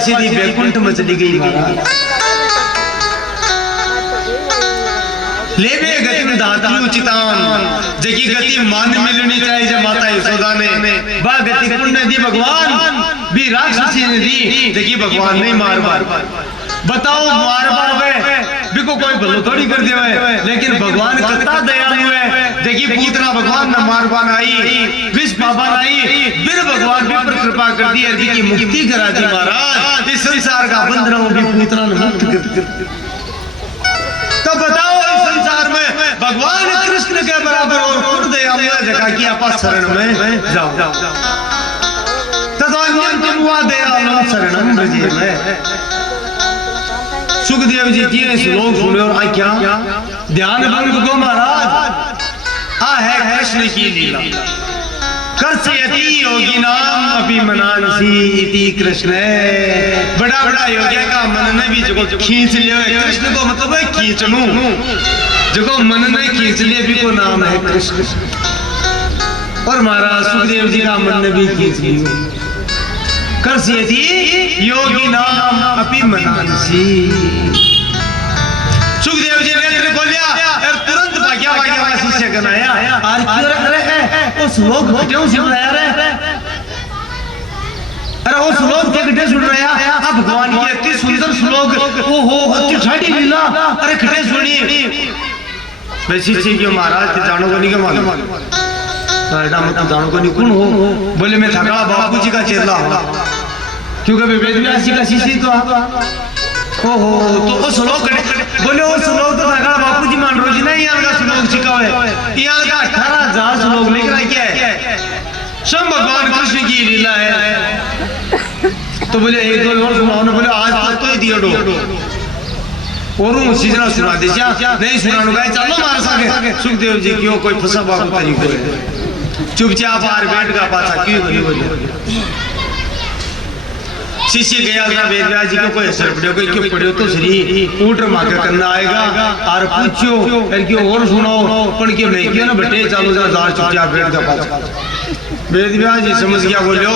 सीधी बैकुंठ में चली गई महाराज। लेवे गति में दाती उचितान जगी गति मान मिलनी चाहिए जब माता यशोदा ने बा गति पुण्य दी भगवान भी राक्षसी ने दी जगी भगवान नहीं मार बार बताओ मार बार बिको कोई भलो थोड़ी कर दिया है, लेकिन भगवान कितना दयालु है जगी पूतना भगवान न मार पान आई विष पापन आई फिर भगवान भी पर कृपा कर दी अर्जी की मुक्ति करा दी महाराज। इस संसार का बंधनों भी पूतना ने मुक्त कर दी। तो बताओ इस संसार में भगवान कृष्ण के बराबर और खुद दयालु जगह की आप शरण में जाओ तदन्यंतम हुआ दयालु शरणम ब्रजे में। सुखदेव जी की श्लोक सुने और आ क्या ध्यान भंग को महाराज आ है कृष्ण की लीला कर्षयति योगी नाम अभी मनांसी इति कृष्ण। बड़ा बड़ा योगी का मन ने भी जो खींच लिया है कृष्ण को मतलब है खींच लूं जो मन ने खींच लिया भी को नाम है कृष्ण। और महाराज सुखदेव जी का मन ने भी खींच लिया कर्षयति योगी नाम अभी मनांसी। सुखदेव जी ने बोलिया और तुरंत भाग्या भाग्या शिष्य बनाया और क्यों रख रहे हैं उस लोग क्यों सुन रहे हैं अरे वो श्लोक के घटे सुन रहे हैं अब भगवान की इतनी सुंदर श्लोक ओहो इतनी ठाठी लीला अरे घटे सुनिए मैं शिष्य क्यों महाराज के जानो को नहीं के मालूम मतलब जानो को नहीं कौन हो बोले मैं थका बापू जी का चेला हूँ क्योंकि वेद व्यास जी का शिष्य तो ओहो तो वो श्लोक बोले वो श्लोक तो थका बापू जी मान रोजी नहीं यहाँ का श्लोक सिखा है यहाँ का 18,000 श्लोक लिख रहा है क्या है सब भगवान कृष्ण की लीला है। तो बोले एक दो और सुनाओ ना बोले आज तो ही दिया डो और सीजना सुना दे नहीं सुनाने का चलो मार सके सुखदेव जी क्यों कोई फंसा बाबू तरीको है चुपचाप आर बैठ का पाछा क्यों बोले शिष्य गया था वेद व्यास जी को कोई असर पड़े क्यों पड़े तो श्री ऊट मांगे करना आएगा और पूछो फिर क्यों और सुनो पर क्यों नहीं क्यों ना बटे चलो जा चुपचाप बैठ का पाछा। वेद व्यास जी समझ गया बोलो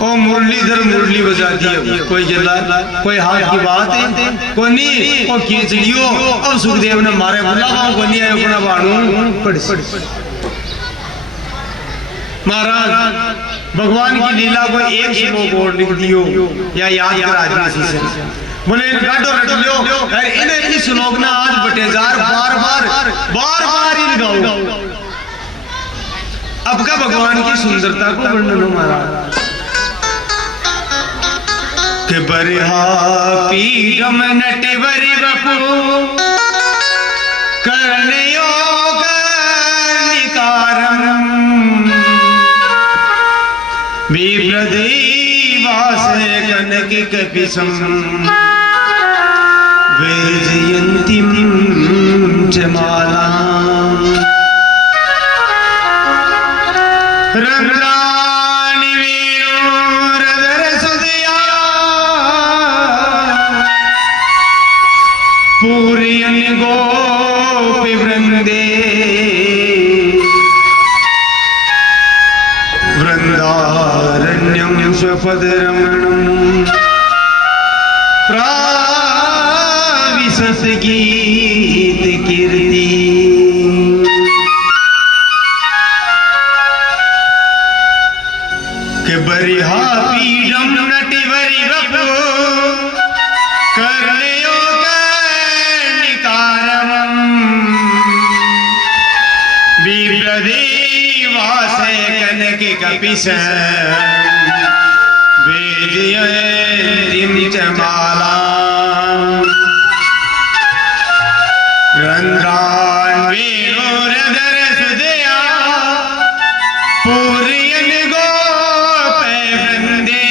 ओ मुरलीधर मुरली बजाती है कोई जला कोई हाथ की बात है कोई नहीं ओ खींच लियो। अब सुखदेव ने मारे बुलावा को नहीं आयो अपना बाणू पड़ महाराज भगवान की लीला को एक श्लोक और लिख दियो या याद करा दियो से बोले गाडो रट लियो अरे इन्हें इस श्लोक ना आज बटेजार बार ही गाओ। अब का भगवान की सुंदरता को वर्णन हो महाराज के बरिहा पीडम नटवरि वपु करने योग निकारम विप्रदेवासे कनक कपिसम वेजयन्तीं च मालाम् रंद्राणि वीरोरधर सुदया पूरयन् गोपी वृंदे वृंदारण्यं स्वपदरमणं प्राविशत गीत कीर्ति। के बरिहा पीडम नटवरि वपु करलयो कर्णिकारम विप्रदेवासे कनक कपिस वेजयन्तीं च मालाम् रन्ध्रान् वेणोरधर सुदया पूरयन् गोपे वृन्दे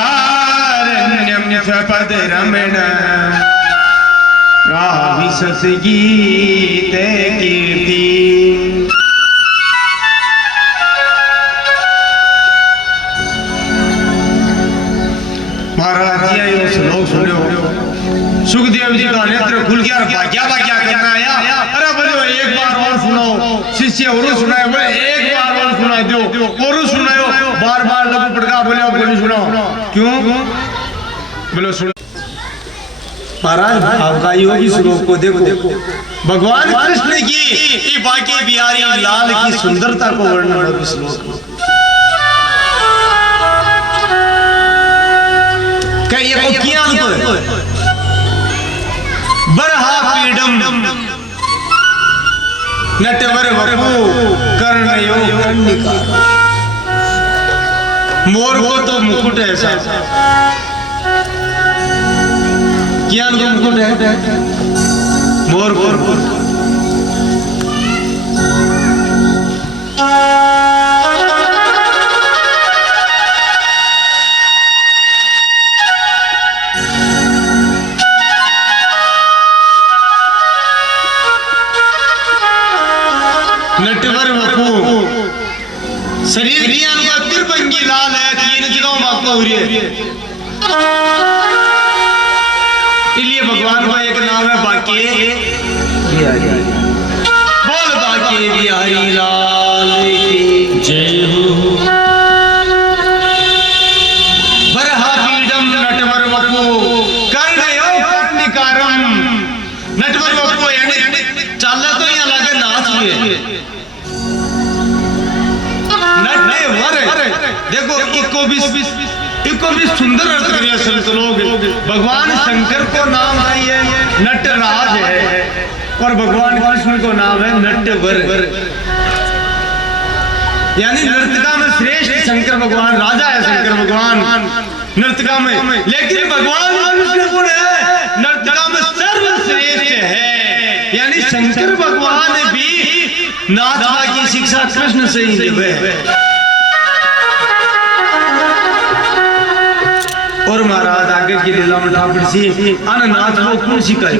वृन्दारण्यं स्वपदरमण प्राविशत गीत कीर्ति। महाराज जी ये श्लोक सुनो सुखदेव जी का नेत्र खुल गया भाग्या भाग्या करना आया। अरे बोलो एक बार और सुनाओ शिष्य और सुनाए बोले एक बार और सुना दो और सुनाओ बार बार लगू पड़का बोले अब बोली सुनाओ क्यों बोलो सुनो महाराज आपका योगी श्लोक को देखो भगवान कृष्ण की बाकी बिहारी लाल की सुंदरता को वर्णन श्लोक में बरहा पीडम नटवर वपु कर्णयो कर्णिकार मोर को तो मुकुट ऐसा क्या मुकुट है मोर को नटवर वपु शरीर की तिरपंगी लाल है तीन जगहों मापको हो रही है इसलिए भगवान का एक नाम है बाके बोल बाके बिहारी लाल की जय हो। बरहा पीडम नटवर वपु कर्णयो कर्णिकारम नटवर वपु यानी चाला तो यहाँ लगे नाच हुए देखो इको भी सुंदर अर्थ करिए संत लोग भगवान शंकर को नाम है नटराज है और भगवान कृष्ण को नाम है नटवर यानी नर्तका में श्रेष्ठ शंकर भगवान राजा है शंकर भगवान नर्तका में लेकिन भगवान कृष्ण कौन है नर्तका में सर्वश्रेष्ठ है यानी शंकर भगवान भी नाचना की शिक्षा कृष्ण से ही लेवे और महाराज आगे की लीला में ठाकुर सी अननाथ को कौन सिखाए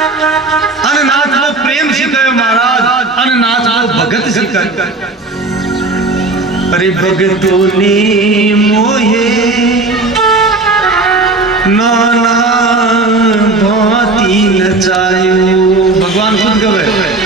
अननाथ को प्रेम सिखाए महाराज अननाथ को भगत सिखाए अरे भगतों ने मोहे नाना भांति नचायो भगवान खुद गए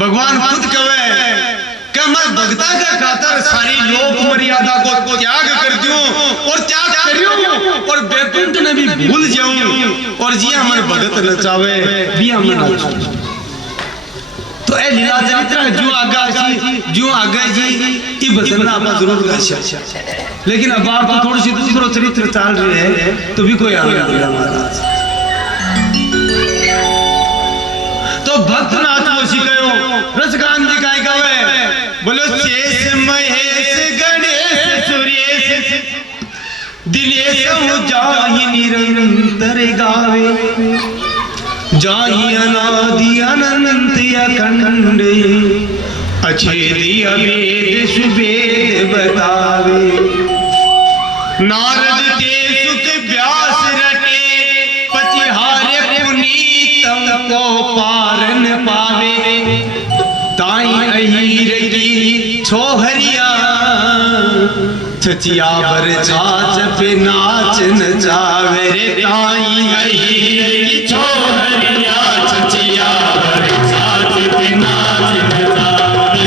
भगवान खुद कहे कि मैं भक्ता का खातर सारी लोक मर्यादा को त्याग कर दूं और त्याग करूं और बैकुंठ ने भी भूल जाऊं और जी हमारे भगत नचावे भी हम नाचो तो ए लीला चरित्र जो आगे जी ई भजन आप जरूर गाइए लेकिन अब आप थोड़ी सी दूसरा चरित्र चल रहे हैं तो भी कोई आगे लीला महाराज तो भक्त नाथ को सिखायो रसकांत जी काय गावे बोलो शेष महेश गणेश सुरेश दिनेश जाहि निरंतर गावे जाहि अनादि अनंत अखंड अछेदी अभेद सुभेद बतावे नारद ते सुख व्यास रटे पचिहार्य पुनीतम को पारन पावे ताई अहीर की छोहरिया छचिया बर छाछ पे नाच नचावे रे ताई अहीर की छोहरिया छचिया बर छाछ पे नाच नचावे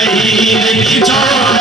अहीर की छोहरिया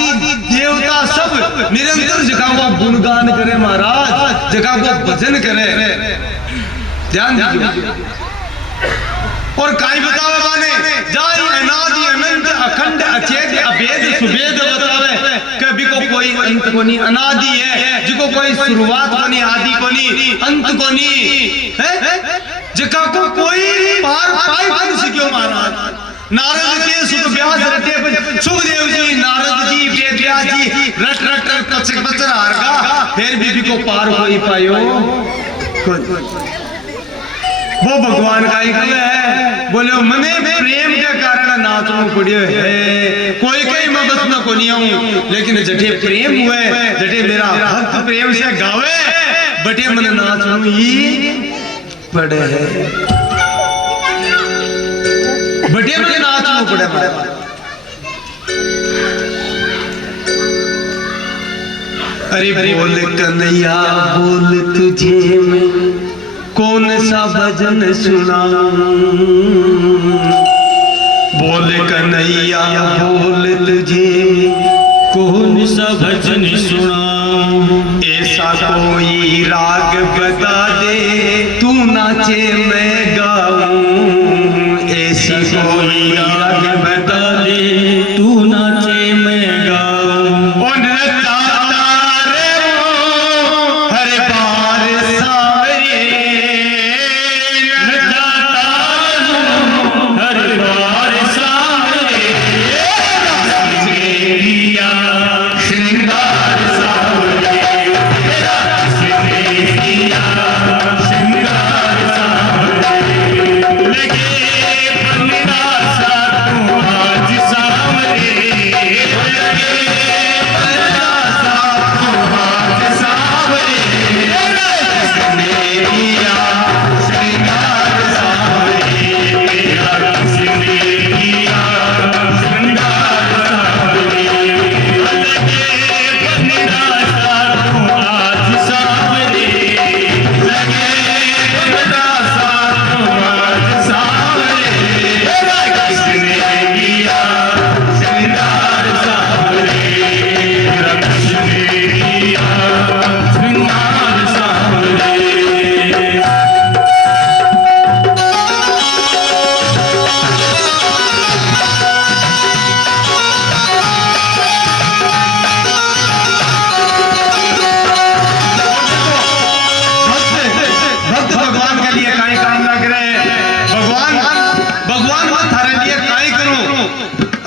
आदि देवता सब निरंतर जगह को गुणगान करे महाराज, जगह को भजन करे। ध्यान दीजिए। और काई बतावे माने जाई अनादि अनंत अखंड अचेत अभेद सुभेद बतावे। कभी को कोई अंत को नहीं, अनादि है जिको कोई शुरुआत को नहीं, आदि को नहीं, अंत को नहीं है, जका को कोई पार पाई कर सक्यो महाराज। नारद के सुख व्यास रटे, सुखदेव जी नारद जी वेद व्यास जी रट रट रट पचक पचर हारगा, फिर भी को पार कोई पायो। वो भगवान का ही है, बोले मने प्रेम के कारण नाचनो पड़ियो है। कोई कहीं मैं बस में को नहीं आऊं, लेकिन जटे प्रेम हुए, जटे मेरा भक्त प्रेम से गावे, बटे मन नाचनो ही पड़े है, बटे मन नाचनो पड़े मारे। अरे बोल कन्हैया बोल तुझे मैं कौन सा भजन सुनाऊं, बोल कन्हैया बोल तुझे कौन सा भजन सुनाऊं। ऐसा कोई राग बता दे तू नाचे मैं गाऊं, ऐसा कोई राग बता दे तू नाचे मैं गाऊं।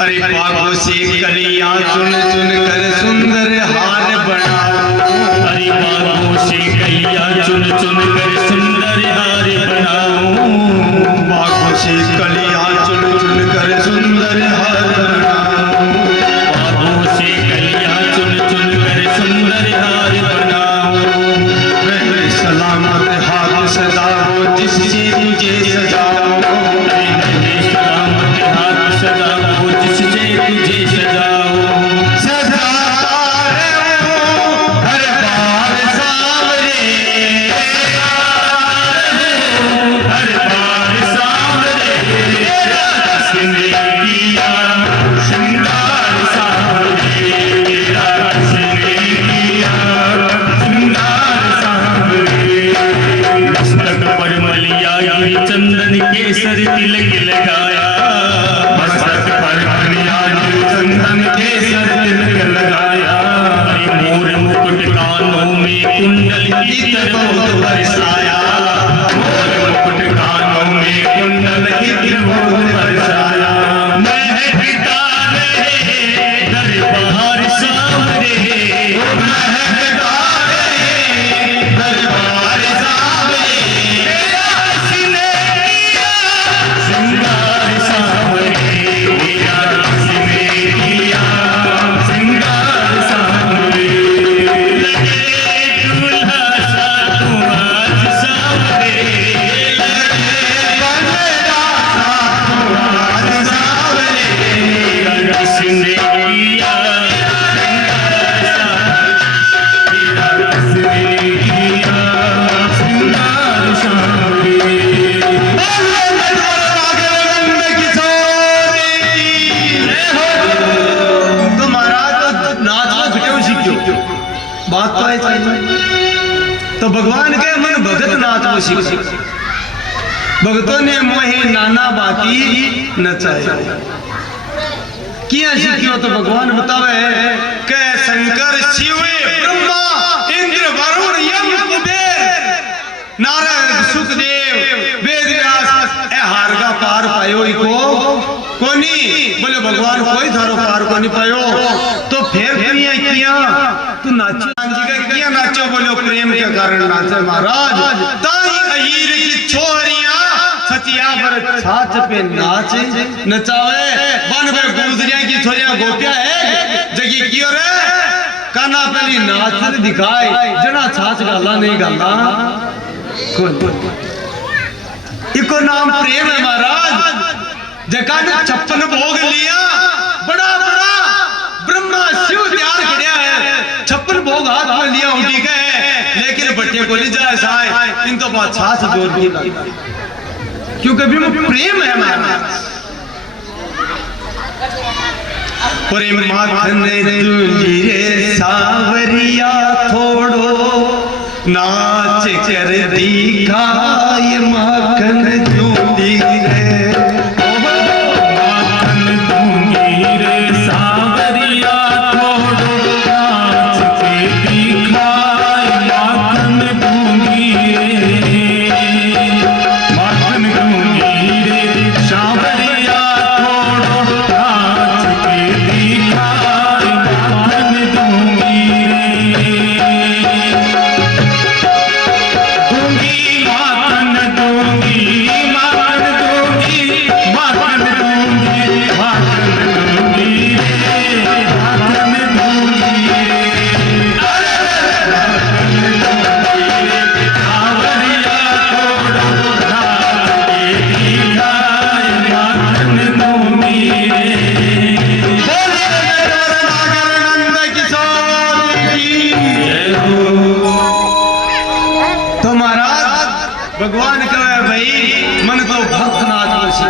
अरे बागों से कलियां चुन चुन कर सुंदर हार बनाओ, अरे बागों से कलियां चुन चुन कर सुंदर हार बनाओ, बागों से कलियां चुन चुन कर सुंदर हार बनाओ, बागों से कलियां चुन चुन कर सुंदर हार बनाओ। रहे सलामत हाथ सदा हो जिससे तुझे सजाओ, चंदन केसर तिलक लगाया, मस्तक पर चंदन केसर तिलक लगाया, मोर मुकुट कानों में कुंडल इत्र बहुत बरसाया, मोर मुकुट कानों में कुंडल इत्र बहुत बरसाया। महकता रहे दरबार सामने, महकता रहे दरबार सामने, श्रृंगार सावरे श्रृंगार सावरे, लगे दूल्हा सा तू आज बात तो है चाहिए। तो भगवान के मन भगत नाच वो सीख भगतों ने मोहे नाना बाती नचाए किया सीखियो। तो भगवान बतावे के शंकर शिव ब्रह्मा इंद्र वरुण यम कुबेर नारद सुखदेव वेद व्यास ए हार का पार पायो इको कोनी। बोले भगवान कोई थारो पार को नहीं पायो। तो फिर किया तू नाचो जी का किया नाचो। बोलो प्रेम के कारण नाचे महाराज। ताई अहीर की छोरियां सतिया पर छाछ पे नाच नचावे बन पे गुजरिया की छोरियां गोपिया है जगी कियो रे काना पहली नाच दिखाए जना छाछ गाला नहीं गाला कौन इको नाम प्रेम है महाराज। जका ने 56 भोग लिया बड़ा बड़ा ब्रह्मा शिव तैयार किया है 56 भोग हाथ में लिया उठी गए लेकिन बट्टे को नहीं जाए साए इन तो बात छाछ जोर की क्योंकि भी वो प्रेम है हमारा। प्रेम माखन दूंगी रे सावरिया थोड़ो नाच कर दिखाए माखन दूंगी रे भगवान कहे भाई मन को भक्त नाच।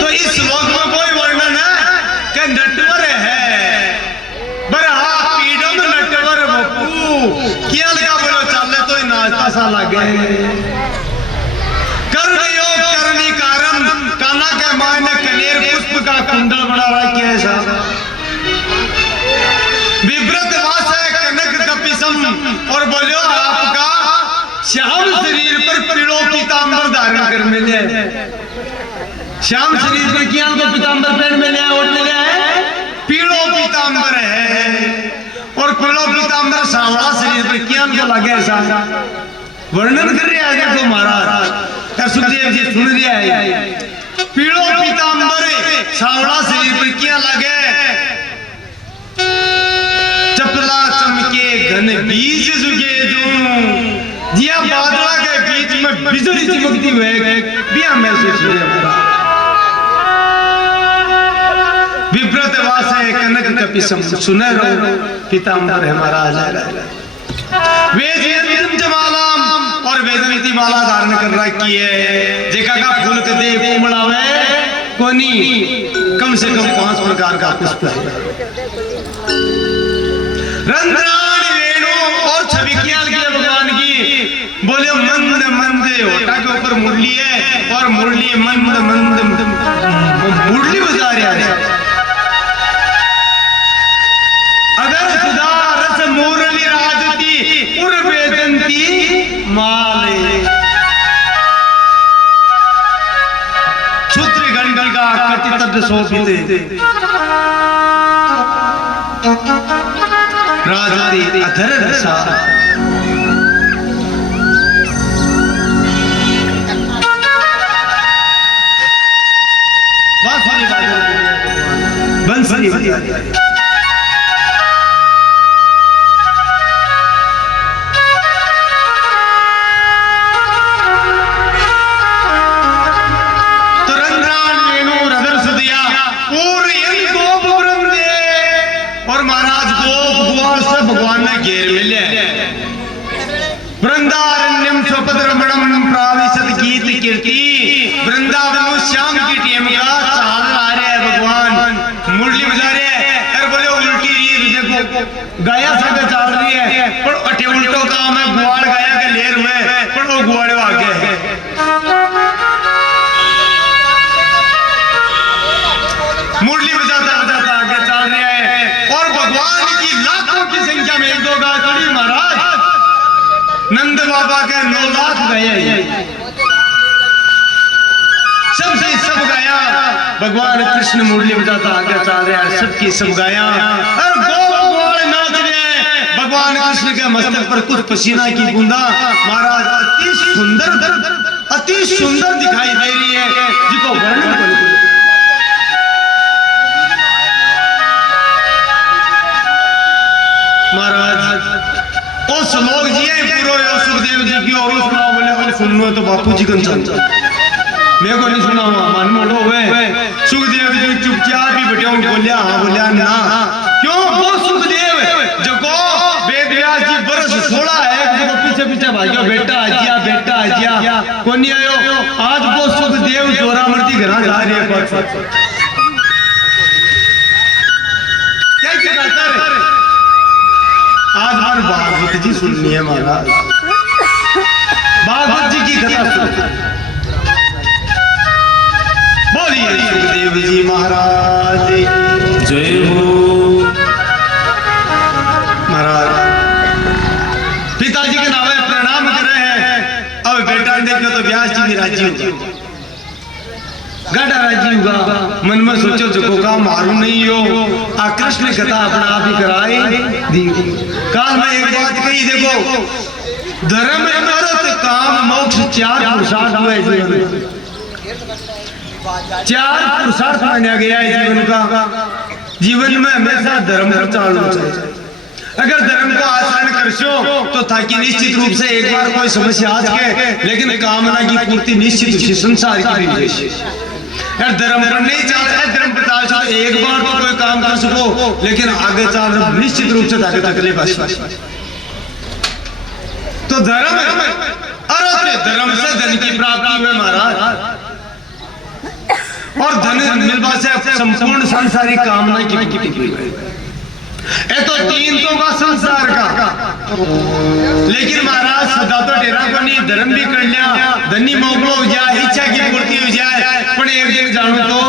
तो इस श्लोक में कोई वर्णन है कि नटवर है बरहा पीडम नटवर बपू क्या लगा बोलो चले तो नाचता सा लगे कर्ण योग करनी कारण काना के मायने कनेर पुष्प का कुंडल बना रहा है ऐसा विव्रत वास है कनक कपिसम और बोलो आपका श्याम शरीर पर पीड़ो पीतांबर धारण कर मिले श्याम शरीर पर क्या को पीतांबर पहन मिले और मिले है पीड़ो पीतांबर है और पीड़ो पीतांबर सांवला शरीर पर क्या को लगे ऐसा वर्णन कर रहे हैं देखो महाराज सुखदेव जी सुन रहे हैं पीड़ो पीतांबर सांवला शरीर पर क्या लगे चपला चमके घन बीज जुगे जो जिया बादला के बीच में बिजली चमकती हुए बिया महसूस हुई हमारा विव्रत वास है कनक कपिसम सुनहरो पीतांबर है महाराज। वेद माला और वेदनीति माला धारण कर रखी है जेका का फूल के दे कोमलावे कोनी कम से कम 5 प्रकार का पुष्प है रंध्राण वेणु और छवि क्या भगवान की बोले मंद मंद होठा के ऊपर मुरली है और मुरली मंद मंद मुरली बजा रहा है। अगर सुधा रस मुरली राजती पूर्वेदंती माले क्षुद्र गणगण का कटितट शोभिते राजती अधर रसा बंसरी और महाराज को भगवान ने घेर मिले वृंदारण्यम स्वपद्रमणम प्राविशत गीत कीर्ति वृंदावन श्याम की टीम का चाल आ रहे हैं भगवान मुरली बजा रहे हैं और बोले उल्टी रीत देखो गाया संग चल रही है पर अटे उल्टो काम है गुआड़ गाया के लेर हुए पर वो गुआड़े आगे है मुरली बजाता बजाता आगे चल रहा है और भगवान की लाखों की संख्या में एक दो गाय खड़ी महाराज नंद बाबा के 9 लाख गए सबसे सब गाया भगवान कृष्ण मुरली बजाता आगे चल रहा है सबकी सब गाया और गोपाल नाच रहे हैं भगवान कृष्ण के मस्तक पर कुछ पसीना की बूंदा महाराज अति सुंदर दिखाई दे रही है जिसको वर्णन कर महाराज उस लोग जी पूरा सुखदेव जी की और सुनाओ बोले सुनो तो बापू जी का मेरे को नहीं सुना हुआ मन मोड़ो हुए सुखदेव जी चुपचाप ही बैठे बोलिया हाँ बोलिया ना क्यों वो सुखदेव जगो वेद व्यास जी बरस 16 है देखो पीछे पीछे भाइयों बेटा आजिया कौन नहीं आयो आज वो सुखदेव जोरामर्दी घर जा रही है क्या करता रे आज हर भागवत जी सुननी है महाराज भागवत जी की कथा सुन बोलिए सुखदेव जी महाराज जय हो महाराज पिताजी के नाम प्रणाम कर रहे हैं अब बेटा देखो तो व्यास जी भी राजी होगा गड़ा राजी होगा मन में सोचो जो काम मारू नहीं हो आ कृष्ण कथा अपना आप ही कराए काल में एक बात कही देखो धर्म अर्थ काम मोक्ष 4 पुरुषार्थ हुए जीवन में 4 पुरुषार्थ माना गया है जीवन का जीवन में हमेशा धर्म को चलाना चाहिए अगर धर्म को आचरण करशो तो ताकि निश्चित रूप से एक बार कोई समस्या आ सके लेकिन कामना की पूर्ति निश्चित उसी संसार की भी यार धर्म पर नहीं चल रहा है धर्म पर चल एक बार तो कोई काम कर सको लेकिन आगे चल रहा निश्चित रूप से ताकि तकलीफ आए तो धर्म धर्म से धन की प्राप्ति हुई महाराज और धन मिलवा से संपूर्ण सांसारिक कामना की पूर्ति हुई ये तो 3 तो का संसार का लेकिन महाराज सदा तो डेरा को नहीं धर्म भी कर लिया धनी मोगलो हो जाए इच्छा की पूर्ति हो जाए पर एक दिन जानो तो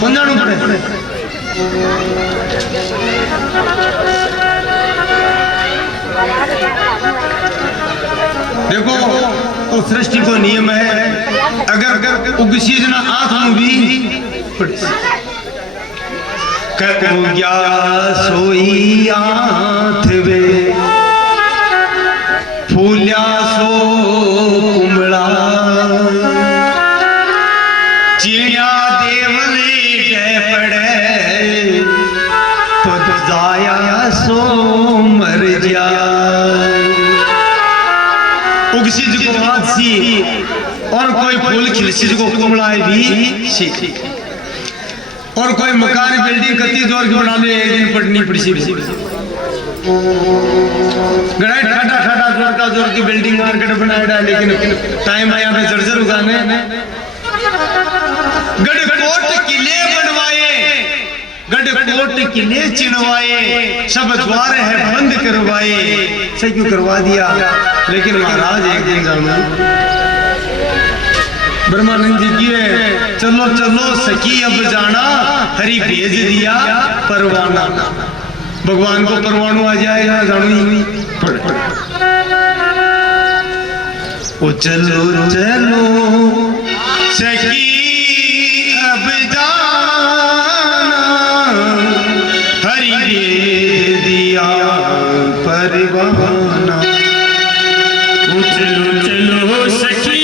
कौन जानो पड़े देखो तो सृष्टि को नियम है अगर उगसी जना आत्म भी क्या सोई आठ वे फूलिया सो कुमड़ा चिड़िया देवले डे पड़े तो जाया सो मर जा उगसी जो सी और कोई फूल खिलसी जो कुमड़ाए भी सीखी और कोई मकान बिल्डिंग कती जोर की बना ले एक दिन पड़नी पड़ी गड़ा ठाटा जोर की बिल्डिंग मार्केट बनाया लेकिन टाइम आया पे जर्जर उगाने गढ़कोट किले बनवाए गढ़कोट किले चिनवाए सब द्वार है बंद करवाए सही क्यों करवा दिया लेकिन महाराज एक दिन जाना ब्रह्मानंद जी की है चलो चलो सखी अब जाना हरि भेज दिया परवाना भगवान को परवाणु आ जाएगा जानी ओ चलो चलो सखी अब जाना हरि भेज दिया परवाना ओ चलो चलो सखी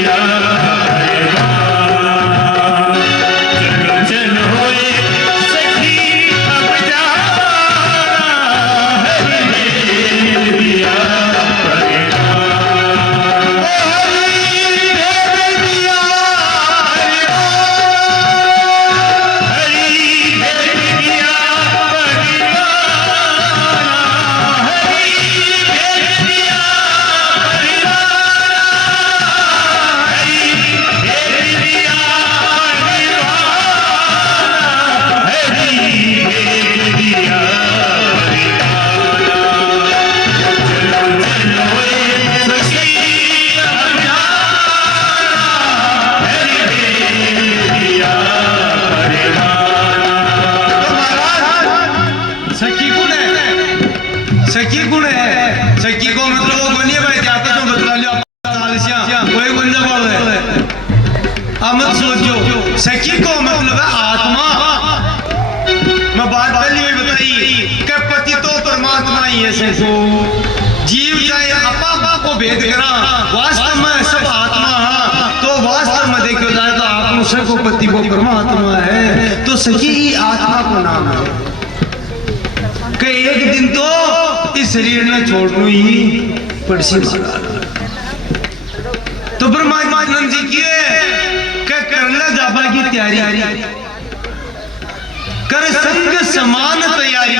Yeah. बात पहली भी बताई कि पति तो परमात्मा ही है सको जीव चाहे अपा को भेद करा वास्तव में सब आत्मा है। तो वास्तव में देखो जाए तो आप सको पति को परमात्मा है तो सही ही आत्मा को नाम है कि एक दिन तो इस शरीर में छोड़ना ही पड़सी तो ब्रह्मा जी की करना जाबा की तैयारी कर संग समान तैयारी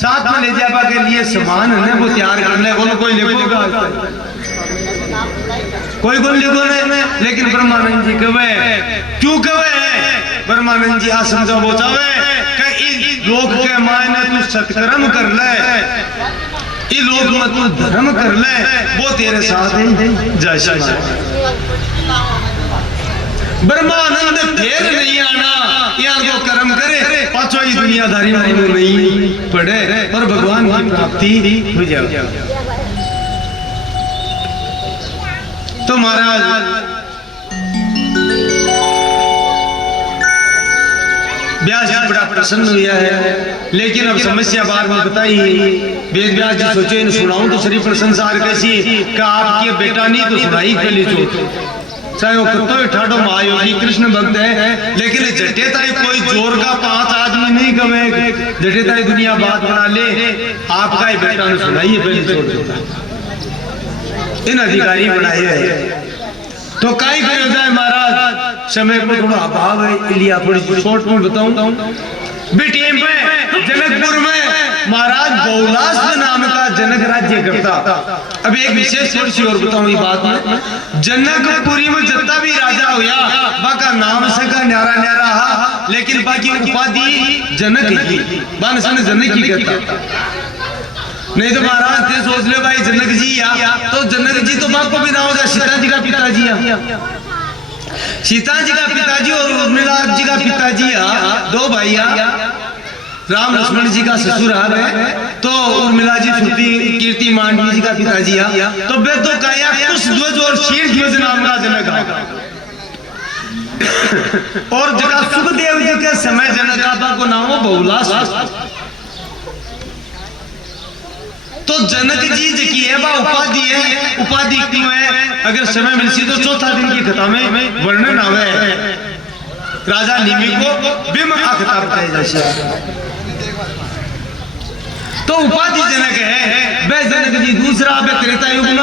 साथ में ले जाबा के लिए समान है वो तैयार कर ले बोलो कोई लिखोगा कोई लिखो नहीं लेकिन ब्रह्मानंद जी कवे क्यों कवे ब्रह्मानंद जी आ समझा बोचावे कि लोग के मायने तू सत्कर्म कर ले ये लोग में तू धर्म कर ले वो तेरे साथ ही जैसा ब्रह्मानंद फिर नहीं आना यार वो कर्म करे पांचवा ही दुनियादारी में नहीं पड़े और भगवान की प्राप्ति हो जाए। तो महाराज व्यास जी बड़ा प्रसन्न हुआ है लेकिन अब समस्या बार में बताई वेद व्यास जी सोचे इन सुनाऊं तो शरीर प्रशंसा कैसी कि आपके बेटा नहीं तो सुनाई पहली चोट चाहे वो कुत्तो ठाडो महायोगी कृष्ण भक्त है लेकिन जटेताई कोई जोर का 5 आदमी नहीं गवे जटेताई दुनिया बात बना ले आपका ही बेटा ने सुनाइए पहले छोड़ देता इन अधिकारी बनाए है तो काई कर जाए महाराज समय को थोड़ा अभाव है इसलिए थोड़ी शॉर्ट में बताऊं बीटीएम पे जनकपुर में महाराज बहुलास नाम का जनक राज्य करता। अब एक विशेष थोड़ी सी और बताऊं ये बात में जनकपुरी में जितना भी राजा हुआ बाका नाम से का न्यारा न्यारा लेकिन बाकी उपाधि जनक ही बान सन जनक ही कहता नहीं तो महाराज थे सोच ले भाई जनक जी या तो जनक जी तो बाप को भी ना होगा सीता जी का पिताजी सीता जी का पिताजी और उर्मिला जी का पिताजी दो भैया राम लक्ष्मण जी का ससुर है तो उर्मिला जी श्रुति कीर्ति मांडवी जी का पिताजी तो वे तो काया कुछ ध्वज और शीर ध्वज नाम का जनक और जगह सुखदेव जी के समय जनक को नाम हो बहुलास तो जनक जी की है बा उपाधि है उपाधि क्यों है अगर समय मिलसी तो चौथा दिन की कथा में वर्णन आवे राजा निमि को बिम अखता बताए जैसे तो उपाधि जनक है वे जनक जी दूसरा वे त्रेता युग में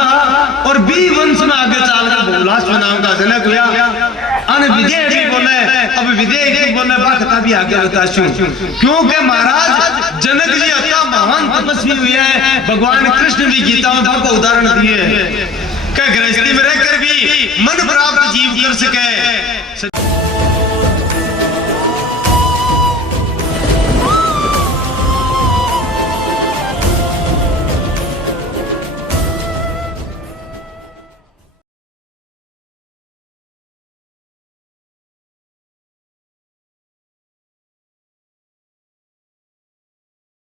और बी वंश में आगे चलकर बहुलास नाम का जनक हुआ अन विदेह भी बोले अब विदेह भी बोले बात भी आगे बताशू क्योंकि महाराज जनक जी अता महान तपस्वी हुए हैं भगवान कृष्ण भी गीता में आपको उदाहरण दिए कि गृहस्थी में रहकर भी मन प्राप्त जीव कर सके